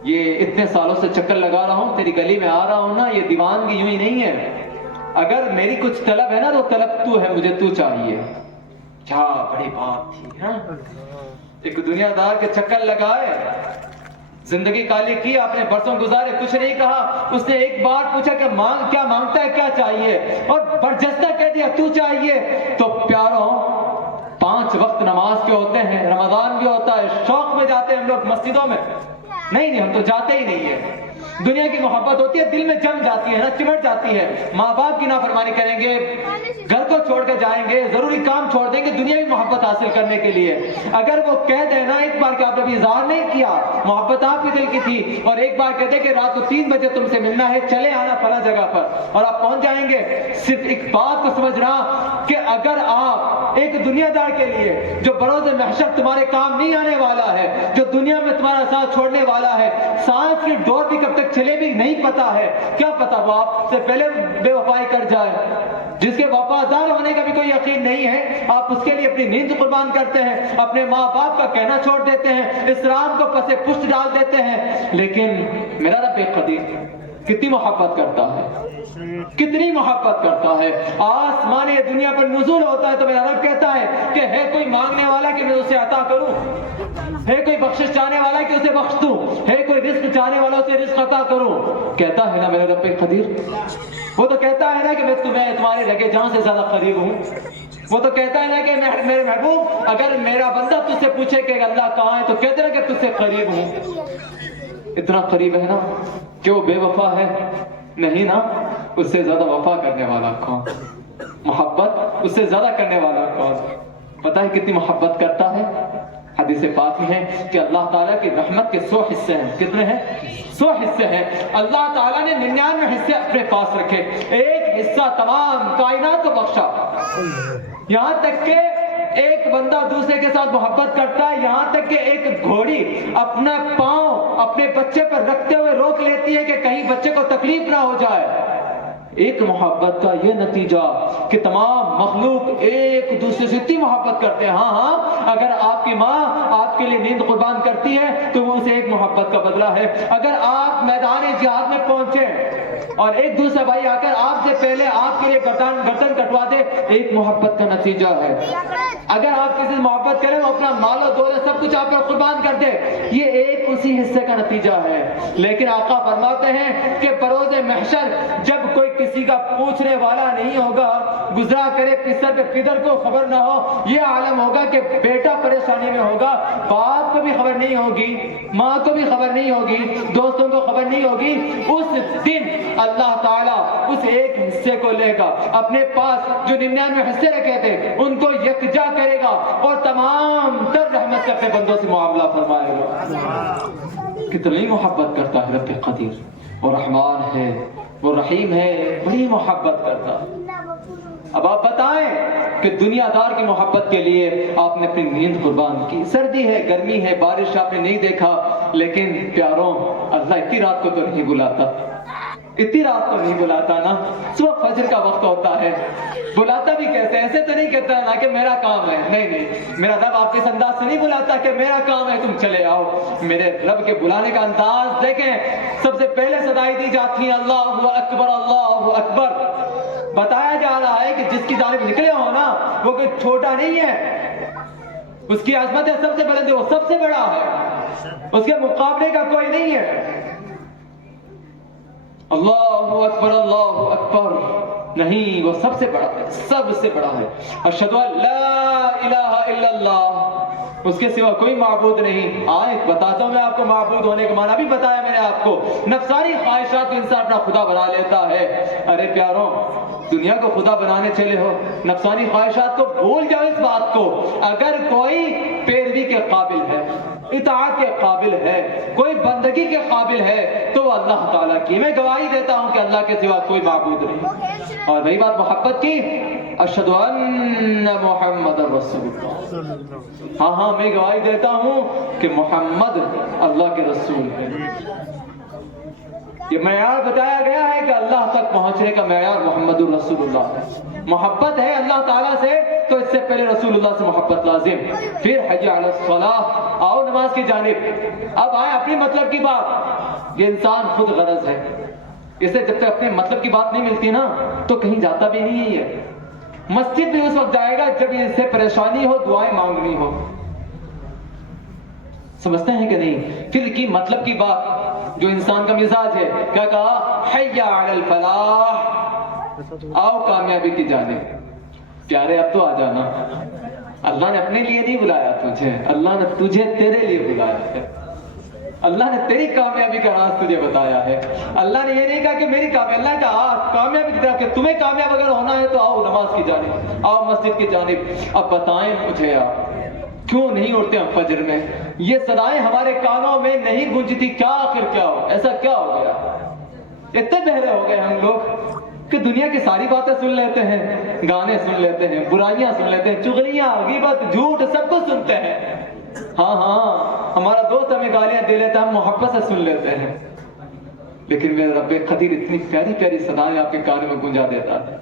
یہ اتنے سالوں سے چکر لگا رہا ہوں، تیری گلی میں آ رہا ہوں نا، یہ دیوانگی یوں ہی نہیں ہے، اگر میری کچھ طلب ہے نا تو طلب تو ہے، مجھے تو چاہیے۔ کیا بڑی بات تھی، ہاں؟ ایک دنیا دار کے چکر لگائے، زندگی کالی کی، آپ نے برسوں گزارے، کچھ نہیں کہا، اس نے ایک بار پوچھا کہ کیا مانگتا ہے، کیا چاہیے، اور برجستہ کہہ دیا تو چاہیے، تو پیاروں 5 وقت نماز کے ہوتے ہیں، رمضان بھی ہوتا ہے، شوق میں جاتے ہیں ہم لوگ مسجدوں میں، نہیں ہم تو جاتے ہی نہیں ہیں، دنیا کی محبت ہوتی ہے، دل میں جم جاتی ہے نا، چمٹ جاتی ہے، ماں باپ کی نافرمانی کریں گے، گھر کو چھوڑ کر جائیں گے، ضروری کام چھوڑ دیں گے دنیاوی محبت حاصل کرنے کے لیے، اگر وہ کہہ دیں نا ایک بار کہ آپ نے ابھی اظہار نہیں کیا، محبت آپ کے دل کی تھی، اور ایک بار کہتے کہ رات کو 3 بجے تم سے ملنا ہے، چلے آنا فلاں جگہ پر، اور آپ پہنچ جائیں گے، صرف ایک بات کو سمجھنا کہ اگر آپ ایک دنیا دار کے لیے جو بروز محشر تمہارے کام نہیں آنے والا ہے، جو دنیا میں تمہارا ساتھ چھوڑنے والا ہے، سانس کی ڈور بھی کب تک چلے بھی نہیں پتا ہے، کیا پتا وہ آپ سے پہلے بے وفائی کر جائے، جس کے وفادار ہونے کا بھی کوئی یقین نہیں ہے، آپ اس کے لیے اپنی نیند قربان کرتے ہیں، اپنے ماں باپ کا کہنا چھوڑ دیتے ہیں، اسلام کو پس پشت ڈال دیتے ہیں، لیکن میرا رب قدیر کتنی محبت کرتا ہے، کتنی محبت کرتا ہے، آسمان دنیا پر نزول ہوتا ہے تو میرا رب کہتا ہے کہ ہے کوئی مانگنے والا کہ میں اسے عطا کروں، ہے کوئی بخشش چاہنے والا کہ اسے بخش دوں، ہے کوئی رزق چاہنے والا اسے رزق عطا کروں، کہتا ہے نا میرا رب قدیر، وہ تو کہتا ہے نا کہ میں تمہارے لگے جان سے زیادہ قریب ہوں، وہ تو کہتا ہے نا کہ میرے محبوب اگر میرا بندہ تجھ سے پوچھے کہ اللہ کہاں ہے تو کہتے نا کہ تجھ سے قریب ہوں، اتنا قریب ہے نا کہ وہ بے وفا ہے نہیں نا، اس سے زیادہ وفا کرنے والا کون، محبت اس سے زیادہ کرنے والا کون، پتہ ہے کتنی محبت کرتا ہے، حدیث پاک میں ہے کہ اللہ تعالیٰ کی رحمت کے 100 حصے ہیں، کتنے ہیں؟ 100 حصے ہیں، اللہ تعالیٰ نے 99 حصے اپنے پاس رکھے، ایک حصہ تمام کائنات کو بخشا، یہاں تک کہ ایک بندہ دوسرے کے ساتھ محبت کرتا ہے، یہاں تک کہ ایک گھوڑی اپنا پاؤں اپنے بچے پر رکھتے ہوئے روک لیتی ہے کہ کہیں بچے کو تکلیف نہ ہو جائے، ایک محبت کا یہ نتیجہ کہ تمام مخلوق ایک دوسرے سے اتنی محبت کرتے ہیں. ہاں اگر آپ کی ماں آپ کے لیے نیند قربان کرتی ہے تو وہ اسے ایک محبت کا بدلہ ہے. اگر آپ میدان جہاد میں پہنچے اور ایک دوسرا بھائی آ کر آپ سے پہلے آپ کے لیے گردن کٹوا دے, ایک محبت کا نتیجہ ہے. اگر آپ کسی سے محبت کریں وہ اپنا مال و دولت سب کچھ آپ پر قربان کر دے, یہ ایک اسی حصے کا نتیجہ ہے. لیکن آقا فرماتے ہیں کہ بروز محشر جب کوئی کسی کا پوچھنے والا نہیں ہوگا, گزرا کرے پسر پہ پدر کو خبر نہ ہو, یہ عالم ہوگا کہ بیٹا پریشانی میں ہوگا, باپ کو بھی خبر نہیں ہوگی, ماں کو بھی خبر نہیں ہوگی, دوستوں کو خبر نہیں ہوگی. اس دن اللہ تعالیٰ اس ایک حصے کو لے گا اپنے پاس جو 99 حصے رکھے تھے ان کو یکجا کرے گا اور تمام تر رحمت کے اپنے بندوں سے معاملہ فرمائے گا. کتنی محبت کرتا ہے رب قدیر, وہ رحمان ہے, وہ رحیم ہے, بڑی محبت کرتا. اب آپ بتائیں کہ دنیا دار کی محبت کے لیے آپ نے اپنی نیند قربان کی, سردی ہے, گرمی ہے, بارش آپ نے نہیں دیکھا, لیکن پیاروں اللہ اتنی رات کو تو نہیں بلاتا, اتنی رات کو نہیں بلاتا نا. صبح فجر کا وقت ہوتا ہے, بلاتا بھی کیسے, ایسے تو نہیں کہتا نا کہ میرا کام ہے, نہیں, میرا رب آپ کے انداز سے نہیں بلاتا کہ میرا کام ہے تم چلے آؤ. میرے رب کے بلانے کا انداز دیکھیں, سب سے پہلے صدائی دی جاتی ہے اللہ اکبر, اللہ اکبر. بتایا جا رہا ہے کہ جس کی جانب نکلے ہو نا وہ کوئی چھوٹا نہیں ہے, اس کی عظمت سب سے بلند ہے, وہ سب سے بڑا ہے, اس کے مقابلے کا کوئی نہیں ہے. اللہ اکبر, اللہ اکبر, نہیں, وہ سب سے بڑا ہے, سب سے بڑا ہے. اشہدو ان لا الہ الا اللہ, اس کے سوا کوئی معبود نہیں. آئے بتاتا ہوں میں آپ کو معبود ہونے کا معنی بھی بتایا میں نے آپ کو. نفسانی خواہشات کو انسان اپنا خدا بنا لیتا ہے. ارے پیاروں دنیا کو خدا بنانے چلے ہو, نفسانی خواہشات کو بھول جاؤ. اس بات کو اگر کوئی پیروی کے قابل ہے, اطاعت کے قابل ہے, کوئی بندگی کے قابل ہے تو وہ اللہ تعالیٰ کی. میں گواہی دیتا ہوں کہ اللہ کے سوا کوئی معبود نہیں. اور رہی بات محبت کی, اشہدو ان محمد رسول اللہ, ہاں میں گواہی دیتا ہوں کہ محمد اللہ کے رسول ہے. یہ معیار بتایا گیا ہے کہ اللہ تک پہنچنے کا معیار محمد الرسول اللہ ہے. محبت ہے اللہ تعالیٰ سے تو اس سے پہلے رسول اللہ سے محبت لازم, پھر حی علی الصلاۃ, آؤ نماز کی جانب. اب آئے اپنی مطلب کی بات, یہ انسان خود غرض ہے, اسے جب تک اپنے مطلب کی بات نہیں ملتی نا تو کہیں جاتا بھی نہیں ہے. مسجد بھی اس وقت جائے گا جب اس سے پریشانی ہو, دعائیں مانگنی ہو. سمجھتے ہیں کہ نہیں؟ پھر کی مطلب کی بات جو انسان کا مزاج ہے, کیا کہا, حی علی الفلاح, آؤ کامیابی کی جانب. پیارے اب تو آ جانا, اللہ نے اپنے لیے نہیں بلایا تجھے, اللہ نے تجھے تیرے لیے بلایا ہے. اللہ نے تیری کامیابی کا راز تجھے بتایا ہے. اللہ نے یہ نہیں کہا کہ میری کامیابی, اللہ نے کہا کامیابی کی طرف کہ تمہیں کامیاب اگر ہونا ہے تو آؤ نماز کی جانب, آؤ مسجد کی جانب. اب بتائیں مجھے آپ کیوں نہیں اٹھتے ہم فجر میں؟ یہ صدائیں ہمارے کانوں میں نہیں گونجتی, کیا آخر کیا ہو, ایسا کیا ہو گیا؟ اتنے بہرے ہو گئے ہم لوگ کہ دنیا کی ساری باتیں سن لیتے ہیں, گانے سن لیتے ہیں, برائیاں سن لیتے ہیں, چغلیاں, غیبت, جھوٹ, سب کچھ سنتے ہیں. ہاں ہمارا دوست ہمیں گالیاں دے لیتا ہے, ہم محبت سے سن لیتے ہیں. لیکن میرے رب قدیر اتنی پیاری پیاری صدائیں آپ کے کانوں میں گونجا دیتا ہے.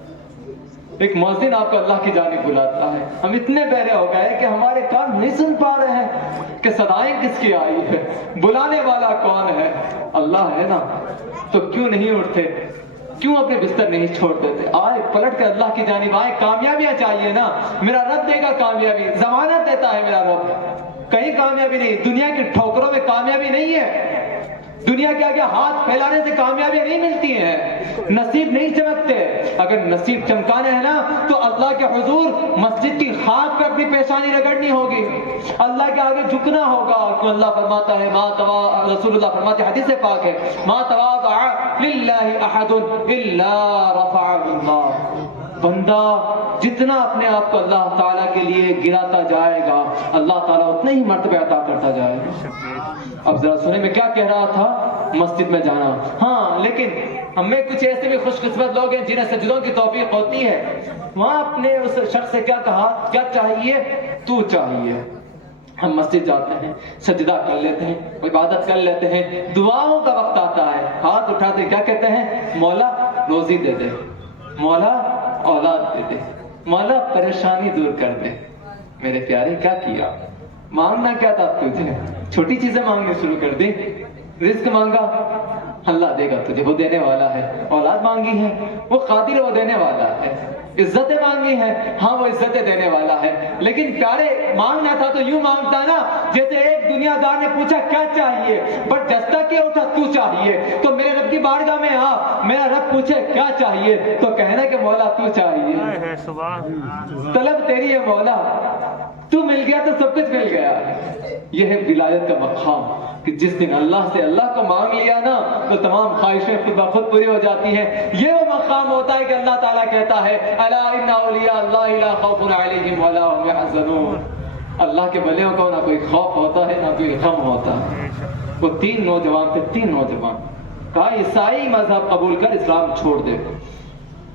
ایک مؤذن آپ کو اللہ کی جانب بلاتا ہے. ہم اتنے بہرے ہو گئے کہ ہمارے کان نہیں سن پا رہے ہیں کہ صدائیں کس کی آئی ہے, بلانے والا کون ہے, اللہ ہے نا. تو کیوں نہیں اٹھتے, کیوں اپنے بستر نہیں چھوڑ دیتے؟ آئے پلٹ کے اللہ کی جانب آئے. کامیابیاں چاہیے نا, میرا رب دے گا کامیابی, ضمانت دیتا ہے میرا رب. کہیں کامیابی نہیں, دنیا کی ٹھوکروں میں کامیابی نہیں ہے. دنیا کے آگے ہاتھ پھیلانے سے کامیابی نہیں ملتی ہیں, نصیب نہیں چمکتے. اگر نصیب چمکانے ہیں نا تو اللہ کے حضور مسجد کی خاک پہ اپنی پیشانی رگڑنی ہوگی, اللہ کے آگے جھکنا ہوگا. تو اللہ فرماتا ہے, رسول اللہ فرماتے ہیں, حدیث پاک ہے, ما تواضع للہ احد الا رفعہ اللہ. بندہ جتنا اپنے آپ کو اللہ تعالیٰ کے لیے گراتا جائے گا اللہ تعالیٰ اتنے ہی مرتبہ عطا کرتا جائے گا. اب ذرا سنیں میں کیا کہہ رہا تھا, مسجد میں جانا. ہاں لیکن ہم میں کچھ ایسے بھی خوش قسمت لوگ ہیں جنہیں سجدوں کی توفیق ہوتی ہے. وہاں اپنے اس شخص سے کیا کہا, کیا چاہیے, تو چاہیے. ہم مسجد جاتے ہیں, سجدہ کر لیتے ہیں, عبادت کر لیتے ہیں, دعاؤں کا وقت آتا ہے, ہاتھ اٹھاتے کیا کہتے ہیں, مولا روزی دے دے، مولا اولاد دے دے، مولا پریشانی دور کر دے۔ میرے پیارے کیا کیا؟ مانگنا کیا تھا تجھے؟ چھوٹی چیزیں مانگنے شروع کر دی۔ رزق مانگا، اللہ دے گا تجھے، وہ دینے والا ہے۔ اولاد مانگی ہے، وہ قادر، وہ دینے والا ہے۔ عزتیں مانگی ہیں، ہاں وہ عزتیں دینے والا ہے۔ لیکن پیارے مانگنا تھا تو یوں مانگتا نا جیسے ایک دنیا دار نے پوچھا کیا چاہیے، بٹ جستا کیا اٹھا تو چاہیے۔ تو میرے رب کی بارگاہ میں میرا رب پوچھے کیا چاہیے تو کہنا کہ مولا تو چاہیے، طلب تیری ہے مولا، تو مل گیا تو سب کچھ مل گیا۔ یہ ہے ولایت کا مقام کہ جس دن اللہ سے اللہ کو مانگ لیا نا تو تمام خواہشیں خود بخود پوری ہو جاتی ہیں۔ یہ وہ مقام ہوتا ہے کہ اللہ تعالیٰ کہتا ہے الا ان اولیاء اللہ لا خوف علیہم ولا هم يحزنون۔ اللہ کے بندوں کو نہ کوئی خوف ہوتا ہے نہ کوئی غم ہوتا ہے۔ وہ تین نوجوان تھے، تین نوجوان، کہا عیسائی مذہب قبول کر اسلام چھوڑ دے۔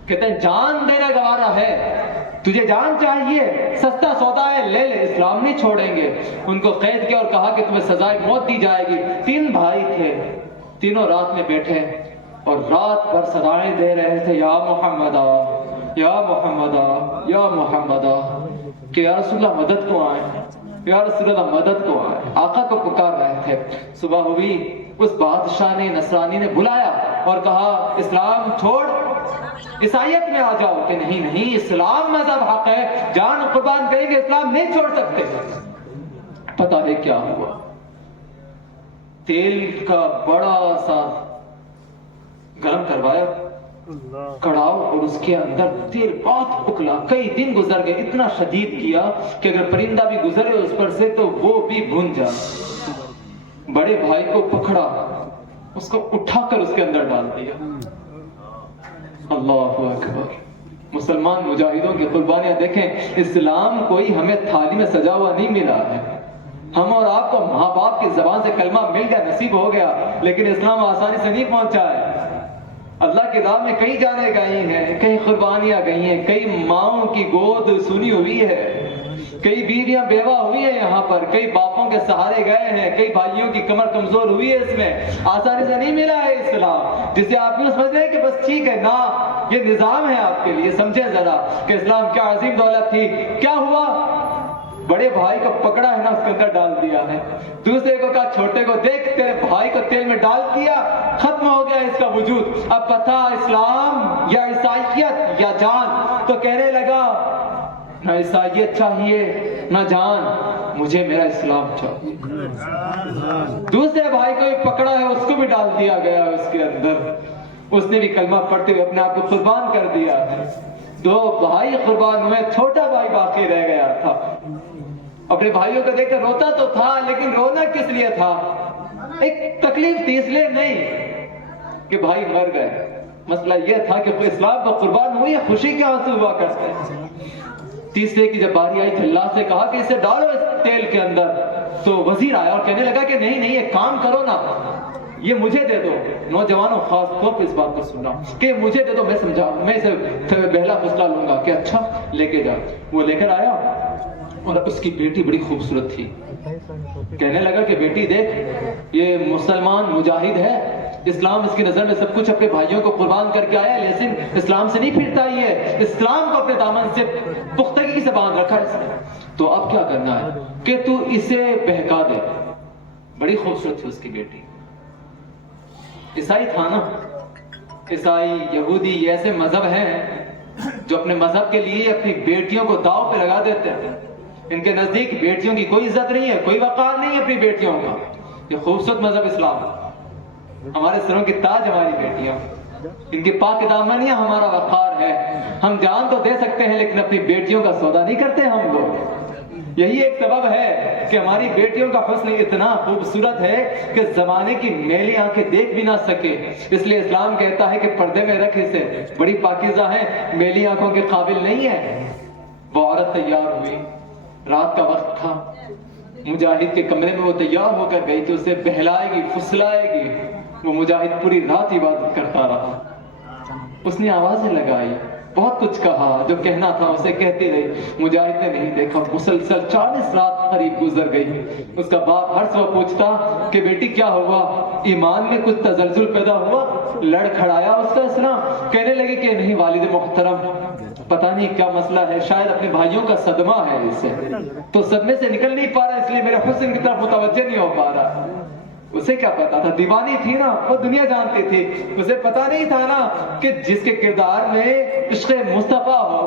کہتے ہیں جان دینا گوارا ہے، تجھے جان چاہیے، سستا سودا ہے، لے لے، اسلام نہیں چھوڑیں گے۔ ان کو قید کیا اور کہا کہ تمہیں سزائے موت دی جائے گی۔ تین بھائی تھے، تینوں رات میں بیٹھے اور رات بھر صدائیں دے رہے تھے، یا محمد یا محمد یا محمد، کہ یا رسول اللہ مدد کو آئیں، یا رسول اللہ مدد کو آئیں، آقا کو پکار رہے تھے۔ صبح ہوئی، اس بادشاہ نے، نصرانی نے بلایا اور کہا اسلام چھوڑ، عیسائیت میں آ جاؤ۔ کہ نہیں نہیں، اسلام مذہب حق ہے، جان قربان کریں گے، اسلام نہیں چھوڑ سکتے۔ پتہ ہے کیا ہوا؟ تیل کا بڑا سا گرم کروایا کڑاؤ اور اس کے اندر تیل بہت اکلا، کئی دن گزر گئے، اتنا شدید کیا کہ اگر پرندہ بھی گزرے اس پر سے تو وہ بھی بھن جائے۔ بڑے بھائی کو پکڑا، اس کو اٹھا کر اس کے اندر ڈال دیا۔ اللہ اکبر۔ مسلمان مجاہدوں کی قربانیاں دیکھیں، اسلام کوئی ہمیں تھالی میں سجا ہوا نہیں ملا ہے۔ ہم اور آپ کو ماں باپ کی زبان سے کلمہ مل گیا، نصیب ہو گیا، لیکن اسلام آسانی سے نہیں پہنچا ہے۔ اللہ کی راہ میں کئی جانیں گئی ہیں، کئی قربانیاں گئی ہیں، کئی ماؤں کی گود سنی ہوئی ہے، کئی بیویاں بیوہ ہوئی ہیں یہاں پر، کئی باپوں کے سہارے گئے ہیں، کئی بھائیوں کی کمر کمزور ہوئی ہے۔ اس میں آسانی سے نہیں ملا ہے اسلام، جسے آپ یوں سمجھ رہے ہیں کہ بس ٹھیک ہے نا، یہ نظام ہے آپ کے لیے۔ سمجھیں ذرا کہ اسلام کیا عظیم دولت تھی۔ کیا ہوا؟ بڑے بھائی کو پکڑا ہے نا، اس کے اندر ڈال دیا ہے۔ دوسرے کو کہا چھوٹے کو دیکھ تیرے بھائی کو تیل میں ڈال دیا، ختم ہو گیا اس کا وجود۔ اب بتا اسلام یا عیسائیت یا جان؟ تو کہنے لگا نہ عیسائیت چاہیے نہ جان، مجھے میرا اسلام چاہیے۔ دوسرے بھائی کو بھی پکڑا ہے، اس کو بھی ڈال دیا گیا اس کے اندر، اس نے بھی کلمہ پڑھتے ہوئے اپنے آپ کو قربان کر دیا ہے۔ دو بھائی قربان ہوئے، چھوٹا بھائی باقی رہ گیا تھا۔ اپنے بھائیوں کو دیکھ کر روتا تو تھا، لیکن رونا کس لیے تھا؟ ایک تکلیف تھی، اس لیے نہیں کہ بھائی مر گئے۔ مسئلہ یہ تھا کہ اسلام پر قربان ہوئی، خوشی کے آنسو ہوا کرتے۔ تیسرے کی جب باری آئی تو اللہ سے کہا کہ اسے ڈالو اس تیل کے اندر، تو وزیر آیا اور کہنے لگا کہ نہیں نہیں، ایک کام کرو نا، یہ مجھے دے دو۔ نوجوانوں خاص طور پر اس بات کو سنا کہ مجھے دے دو، میں سمجھاؤں، میں اسے بہلا فسلا لوں گا۔ کہ اچھا لے کے جا۔ وہ لے کر آیا اور اس کی بیٹی بڑی خوبصورت تھی۔ کہنے لگا کہ بیٹی دیکھ، یہ مسلمان مجاہد ہے، اسلام اس کی نظر میں سب کچھ اپنے بھائیوں کو قربان کر کے آیا، لیکن اسلام سے نہیں پھرتا، یہ اسلام کو اپنے دامن سے پختگی سے باندھ رکھا اس نے۔ تو اب کیا کرنا ہے کہ تو اسے بہکا دے۔ بڑی خوبصورت تھی اس کی بیٹی۔ عیسائی تھا نا، عیسائی یہودی یہ ایسے مذہب ہیں جو اپنے مذہب کے لیے اپنی بیٹیوں کو داؤ پہ لگا دیتے ہیں۔ ان کے نزدیک بیٹیوں کی کوئی عزت نہیں ہے، کوئی وقار نہیں ہے اپنی بیٹیوں کا۔ یہ خوبصورت مذہب اسلام، ہمارے سروں کی تاج ہماری بیٹیاں، ان کی پاک دامنیاں ہمارا وقار ہے۔ ہم جان تو دے سکتے ہیں لیکن اپنی بیٹیوں کا سودا نہیں کرتے ہم لوگ۔ یہی ایک سبب ہے کہ ہماری بیٹیوں کا حسن اتنا خوبصورت ہے کہ زمانے کی میلی آنکھیں دیکھ بھی نہ سکے۔ اس لیے اسلام کہتا ہے کہ پردے میں رکھ اسے، بڑی پاکیزہ ہے، میلی آنکھوں کے قابل نہیں ہے۔ وہ عورت تیار ہوئی، رات کا وقت تھا، مجاہد کے کمرے میں وہ تیار ہو کر گئی کہ اسے بہلائے گی، پھسلائے گی۔ وہ مجاہد پوری رات عبادت کرتا رہا۔ اس نے آوازیں لگائی، بہت کچھ کہا، جو کہنا تھا اسے کہتی رہی، مجاہد نے نہیں دیکھا۔ مسلسل 40 رات قریب گزر گئی۔ اس کا باپ ہر صبح پوچھتا کہ بیٹی کیا ہوا، ایمان میں کچھ تزلزل پیدا ہوا؟ لڑ کھڑایا اس کا اسلام؟ کہنے لگی کہ نہیں والد محترم، پتہ نہیں کیا مسئلہ ہے، شاید اپنے بھائیوں کا صدمہ ہے اسے، تو صدمے سے نکل نہیں پا رہا، اس لیے میرے حسن کی طرف متوجہ نہیں ہو پا رہا۔ اسے کیا پتا تھا، دیوانی تھی نا، وہ دنیا جانتی تھی، اسے پتا نہیں تھا نا کہ جس کے کردار میں عشق مصطفیٰ ہو،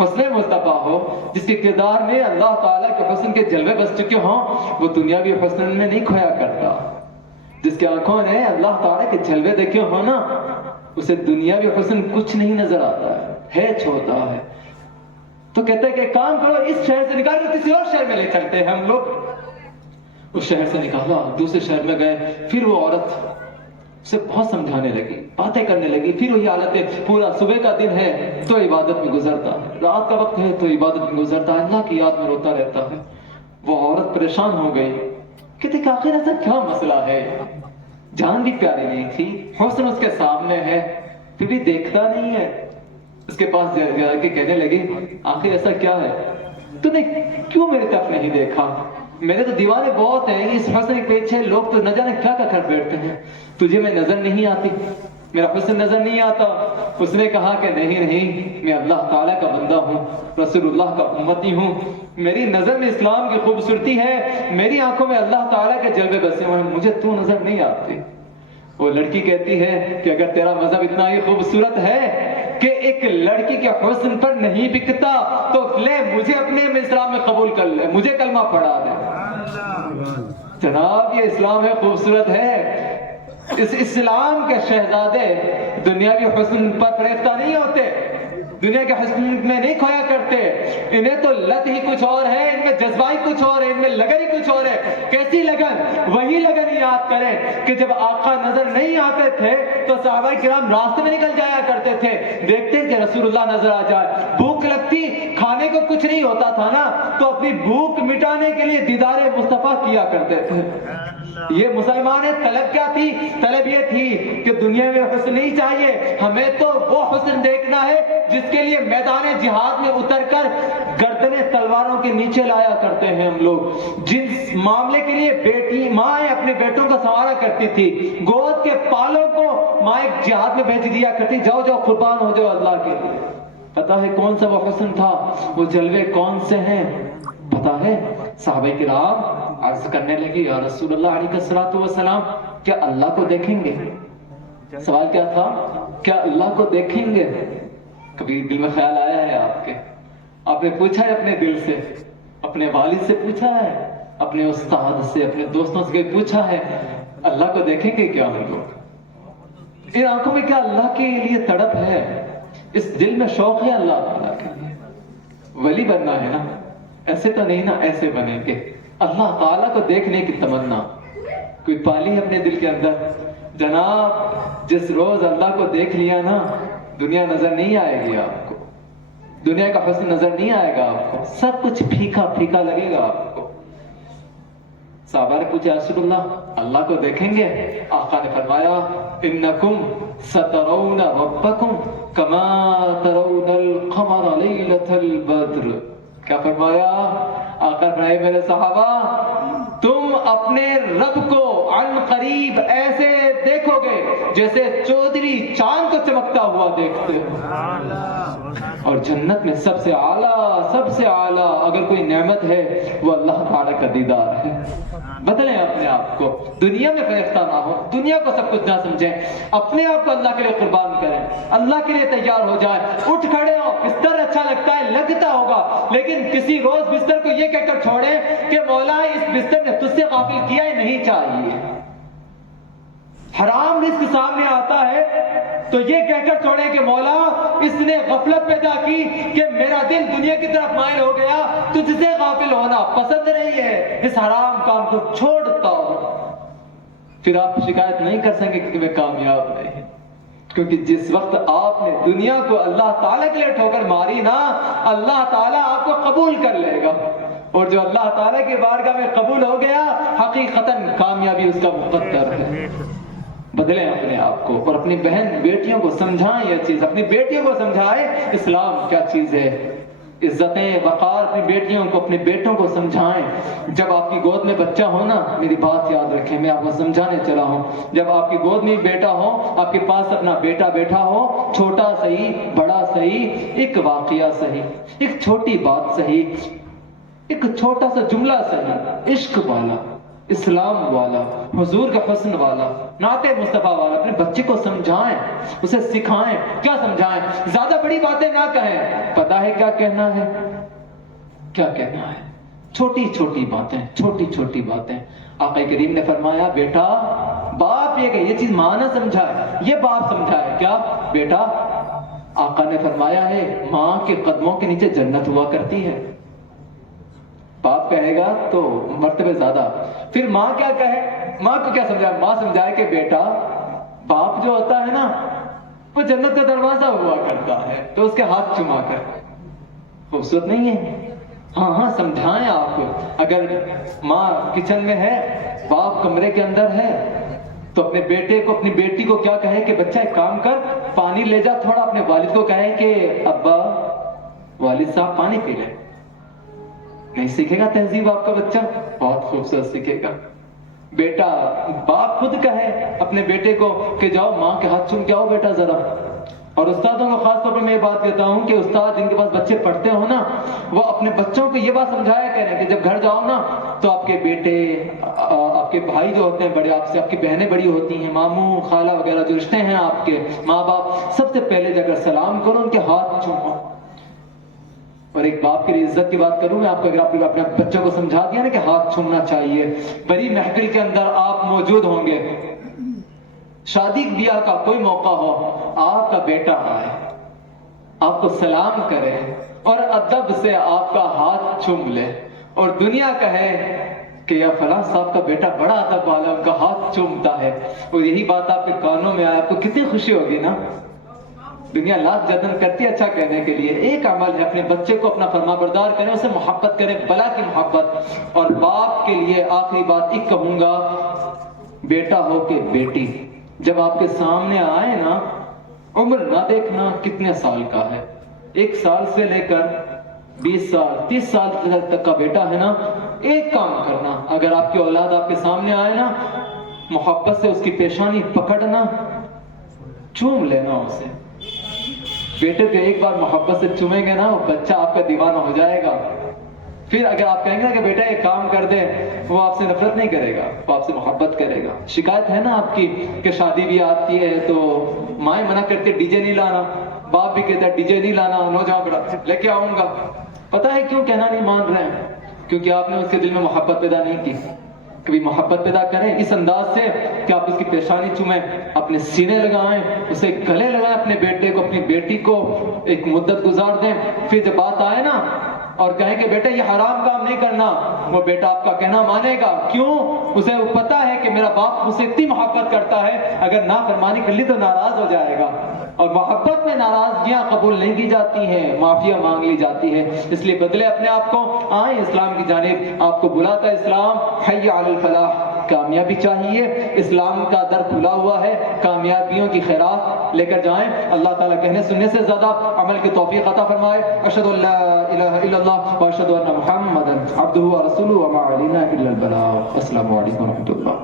حسن مصطفیٰ ہو، جس کے کردار میں اللہ تعالیٰ کے حسن کے جلوے بس چکے ہوں، وہ دنیاوی حسن میں نہیں کھویا کرتا۔ جس کے آنکھوں نے اللہ تعالیٰ کے جلوے دیکھے ہو نا، اسے دنیاوی حسن کچھ نہیں نظر آتا ہے چھوٹا ہے۔ تو کہتا ہے کہ کام کرو، اس شہر سے نکال کر کسی اور شہر میں لے چلتے ہیں ہم لوگ۔ اس شہر سے نکالا، دوسرے شہر میں گئے، پھر وہ عورت اسے بہت سمجھانے لگی، باتیں کرنے لگی، پھر وہی حالت ہے، پورا صبح کا دن ہے تو عبادت میں گزرتا ہے، رات کا وقت ہے تو عبادت میں گزرتا ہے، اللہ کی یاد میں روتا رہتا ہے۔ وہ عورت پریشان ہو گئی، کہتے کہ آخر ایسا کیا مسئلہ ہے، جان بھی پیاری نہیں تھی، حسن اس کے سامنے ہے، پھر بھی دیکھتا نہیں ہے۔ اس کے پاس جا کے کہنے لگی آخر ایسا کیا ہے، تو نے کیوں میرے طرف نہیں دیکھا، میرے تو دیوانے بہت ہیں، اس حسن کے پیچھے لوگ تو نہ جانے کیا کر بیٹھتے ہیں، تجھے میں نظر نہیں آتی، میرا حسن نظر نہیں آتا۔ اس نے کہا کہ نہیں، میں اللہ تعالیٰ کا بندہ ہوں، رسول اللہ کا امتی ہوں، میری نظر میں اسلام کی خوبصورتی ہے، میری آنکھوں میں اللہ تعالیٰ کے جلوے بسے ہوئے ہیں، مجھے تو نظر نہیں آتی۔ وہ لڑکی کہتی ہے کہ اگر تیرا مذہب اتنا ہی خوبصورت ہے کہ ایک لڑکی کے حسن پر نہیں بکتا تو لے مجھے اپنے اسلام میں قبول کر لے، مجھے کلمہ پڑھا دے۔ جناب یہ اسلام ہے، خوبصورت ہے، اس اسلام کے شہزادے دنیاوی حسن پر فریفتہ نہیں ہوتے، دنیا کے حسن میں نہیں کھویا کرتے، انہیں تو لت ہی کچھ اور ہے، ان میں جذبہ ہی کچھ اور ہے، ان میں لگن ہی کچھ اور ہے۔ کیسی لگن؟ وہی لگن یاد کریں کہ جب آقا نظر نہیں آتے تھے تو صحابہ کرام راستے میں نکل جایا کرتے تھے، دیکھتے کہ رسول اللہ نظر آ جائے، بھوک لگتی، کھانے کو کچھ نہیں ہوتا تھا نا، تو اپنی بھوک مٹانے کے لیے دیدار مصطفیٰ کیا کرتے تھے۔ یہ مسلمان طلب کیا تھی؟ طلب یہ تھی کہ دنیا میں حسن نہیں چاہیے، ہمیں تو وہ حسن دیکھنا ہے جس کے لیے میدان جہاد میں اتر کر گردنیں تلواروں کے نیچے لایا کرتے ہیں ہم لوگ، جس معاملے کے لیے بیٹی مائیں اپنے بیٹوں کا سہارا کرتی تھی، گود کے پالوں کو مائیں جہاد میں بھیج دیا کرتی، جاؤ جاؤ قربان ہو جاؤ اللہ کے لیے۔ پتا ہے کون سا وہ حسن تھا، وہ جلوے کون سے ہیں پتا ہے؟ صحابہ کرام عرض کرنے لگے یا رسول اللہ علیہ الصلوۃ والسلام کیا اللہ کو دیکھیں گے؟ سوال کیا تھا؟ کیا اللہ کو دیکھیں گے؟ کبھی دل میں خیال آیا ہے آپ کے؟ آپ نے پوچھا ہے اپنے دل سے، اپنے والد سے پوچھا ہے، اپنے استاد سے، اپنے دوستوں سے پوچھا ہے اللہ کو دیکھیں گے کیا ہم لوگ؟ ان آنکھوں میں کیا اللہ کے لیے تڑپ ہے؟ اس دل میں شوق ہے اللہ تعالیٰ کے لیے؟ ولی بننا ہے نا، ایسے تو نہیں نا، ایسے بنیں گے اللہ تعالیٰ کو دیکھنے کی تمنا کوئی پالی ہے اپنے دل کے اندر؟ جناب جس روز اللہ کو دیکھ لیا نا، دنیا نظر نہیں آئے گی آپ کو، دنیا کا حسن نظر نہیں آئے گا آپ کو، سب کچھ پھیکا پھیکا لگے گا آپ کو۔ صحابہ نے پوچھا رسول اللہ کو دیکھیں گے؟ آقا نے فرمایا انکم سترون ربکم کما ترون القمر لیلۃ البدر۔ کیا فرمایا آقا؟ فرمائے میرے صحابہ تم اپنے رب کو عن قریب ایسے دیکھو گے جیسے چودھری چاند کو چمکتا ہوا دیکھتے ہو، اور جنت میں سب سے اعلیٰ اگر کوئی نعمت ہے وہ اللہ تعالیٰ کا دیدار ہے۔ بدلیں اپنے آپ کو، دنیا میں فریفتہ نہ ہو، دنیا کو سب کچھ نہ سمجھیں، اپنے آپ کو اللہ کے لیے قربان کریں، اللہ کے لیے تیار ہو جائیں، اٹھ کھڑے ہو، بستر اچھا لگتا ہے لگتا ہوگا، لیکن کسی روز بستر کو یہ کہہ کر چھوڑیں کہ مولا اس بستر نے تجھ سے غافل کیا ہی نہیں چاہیے۔ حرام رزق سامنے آتا ہے تو یہ کہہ کر چھوڑیں کہ مولا اس نے غفلت پیدا کی کہ میرا دل دنیا کی طرف مائل ہو گیا، تجھ سے غافل ہونا پسند نہیں ہے، اس حرام کام کو چھوڑتا ہوں۔ پھر آپ شکایت نہیں کر سکیں کہ میں کامیاب نہیں، کیونکہ جس وقت آپ نے دنیا کو اللہ تعالیٰ کے لیے ٹھوکر ماری نا، اللہ تعالیٰ آپ کو قبول کر لے گا، اور جو اللہ تعالیٰ کی بارگاہ میں قبول ہو گیا حقیقتاً کامیابی اس کا مقدر ہے۔ بدلیں اپنے آپ کو اور اپنی بہن بیٹیوں کو سمجھائیں یہ چیز، اپنی بیٹیوں کو سمجھائیں اسلام کیا چیز ہے، عزتیں وقار اپنی بیٹیوں کو اپنے بیٹوں کو سمجھائیں۔ جب آپ کی گود میں بچہ ہو نا، میری بات یاد رکھیں، میں آپ کو سمجھانے چلا ہوں، جب آپ کی گود میں بیٹا ہو، آپ کے پاس اپنا بیٹا بیٹھا ہو، چھوٹا صحیح بڑا صحیح، ایک واقعہ صحیح، ایک چھوٹی بات صحیح، ایک چھوٹا سا جملہ صحیح، عشق والا، اسلام والا، حضور کا حسن والا، نعت مصطفیٰ والا، اپنے بچے کو سمجھائیں، اسے سکھائیں۔ کیا سمجھائیں؟ زیادہ بڑی باتیں نہ کہیں، پتہ ہے کیا کہنا ہے، کیا کہنا ہے، چھوٹی چھوٹی باتیں، چھوٹی چھوٹی باتیں۔ آقا کریم نے فرمایا بیٹا، باپ یہ کہ یہ چیز ماں نہ سمجھائے، یہ باپ سمجھائے، کیا بیٹا، آقا نے فرمایا ہے ماں کے قدموں کے نیچے جنت ہوا کرتی ہے۔ باپ کہے گا تو مرتبہ زیادہ، پھر ماں کیا کہے، ماں کو کیا سمجھائے، ماں سمجھائے کہ بیٹا، باپ جو ہوتا ہے نا وہ جنت کا دروازہ ہوا کرتا ہے، تو اس کے ہاتھ چما کر، خوبصورت نہیں ہے؟ ہاں سمجھائیں آپ کو۔ اگر ماں کچن میں ہے، باپ کمرے کے اندر ہے، تو اپنے بیٹے کو اپنی بیٹی کو کیا کہے کہ بچہ ایک کام کر، پانی لے جا تھوڑا، اپنے والد کو کہے کہ ابا، والد صاحب پانی پی لیں۔ نہیں سیکھے گا تہذیب آپ کا بچہ؟ بہت خوبصورت سیکھے گا۔ بیٹا، باپ خود کہے اپنے بیٹے کو کہ جاؤ ماں کے ہاتھ چوم کے آؤ بیٹا ذرا۔ اور استادوں کو خاص طور پر میں یہ بات کہتا ہوں کہ استاد جن کے پاس بچے پڑھتے ہو نا، وہ اپنے بچوں کو یہ بات سمجھایا کریں کہ جب گھر جاؤ نا تو آپ کے بیٹے، آپ کے بھائی جو ہوتے ہیں بڑے آپ سے، آپ کی بہنیں بڑی ہوتی ہیں، ماموں خالہ وغیرہ جو رشتے ہیں آپ کے، ماں باپ، سب سے پہلے جب سلام کرو ان کے ہاتھ چومو۔ اور ایک باپ کے لیے عزت کی بات کروں میں آپ کو، اگر آپ نے اپنے بچوں کو سمجھا دیا نا کہ ہاتھ چومنا چاہیے، بڑی محفل کے اندر آپ موجود ہوں گے، شادی بیاہ کا کوئی موقع ہو، آپ کا بیٹا آئے، آپ کو سلام کرے اور ادب سے آپ کا ہاتھ چوم لے، اور دنیا کہے کہ یا فلاں صاحب کا بیٹا بڑا ادب والا، ان کا ہاتھ چومتا ہے، اور یہی بات آپ کے کانوں میں آئے، آپ کو کتنی خوشی ہوگی نا۔ دنیا لاکھ جتن کرتی ہے اچھا کہنے کے لیے، ایک عمل ہے اپنے بچے کو اپنا فرما بردار کریں، اسے محبت کریں، بلا کی محبت۔ اور باپ کے لیے آخری بات ایک کہوں گا، بیٹا ہو کہ بیٹی، جب آپ کے سامنے آئے نا، عمر نہ دیکھنا کتنے سال کا ہے، 1 سال سے لے کر 20 سال 30 سال تک کا بیٹا ہے نا، ایک کام کرنا، اگر آپ کی اولاد آپ کے سامنے آئے نا، محبت سے اس کی پیشانی پکڑنا، چوم لینا اسے۔ بیٹے پہ ایک بار محبت سے چومیں گے نا، وہ بچہ آپ کا دیوانہ ہو جائے گا۔ پھر اگر آپ کہیں گے کہ بیٹا ایک کام کر دے، وہ آپ سے نفرت نہیں کرے گا، وہ آپ سے محبت کرے گا۔ شکایت ہے نا آپ کی کہ شادی بھی آتی ہے تو مائیں منع کرتے ڈی جے نہیں لانا، باپ بھی کہتا ہے ڈی جے نہیں لانا، نوجوان بڑا لے کے آؤں گا۔ پتہ ہے کیوں کہنا نہیں مان رہے ہیں؟ کیونکہ آپ نے اس کے دل میں محبت پیدا نہیں کی۔ کبھی محبت پیدا کریں اس انداز سے کہ آپ اس کی پیشانی چومیں، اپنے سینے لگائیں، اسے گلے لگائیں، اپنے بیٹے کو اپنی بیٹی کو ایک مدت گزار دیں۔ پھر جب بات آئے نا اور کہیں کہ بیٹا یہ حرام کام نہیں کرنا، وہ بیٹا آپ کا کہنا مانے گا۔ کیوں؟ اسے پتا ہے کہ میرا باپ مجھ سے اتنی محبت کرتا ہے، اگر نافرمانی کر لی تو ناراض ہو جائے گا، اور محبت میں ناراضگیاں قبول نہیں کی جاتی ہیں، معافیاں مانگ لی جاتی ہے۔ اس لیے بدلے اپنے آپ کو، آئیں اسلام کی جانب، آپ کو بلاتا ہے اسلام، حی علی الفلاح، کامیابی چاہیے، اسلام کا در کھلا ہوا ہے، کامیابیوں کی خیرات لے کر جائیں۔ اللہ تعالیٰ کہنے سننے سے زیادہ عمل کی توفیق عطا فرمائے۔ اشہد ان لا الہ الا اللہ واشہد ان محمدا عبدہ ورسولہ وما علینا الا البلاغ۔ السلام علیکم ورحمۃ اللہ۔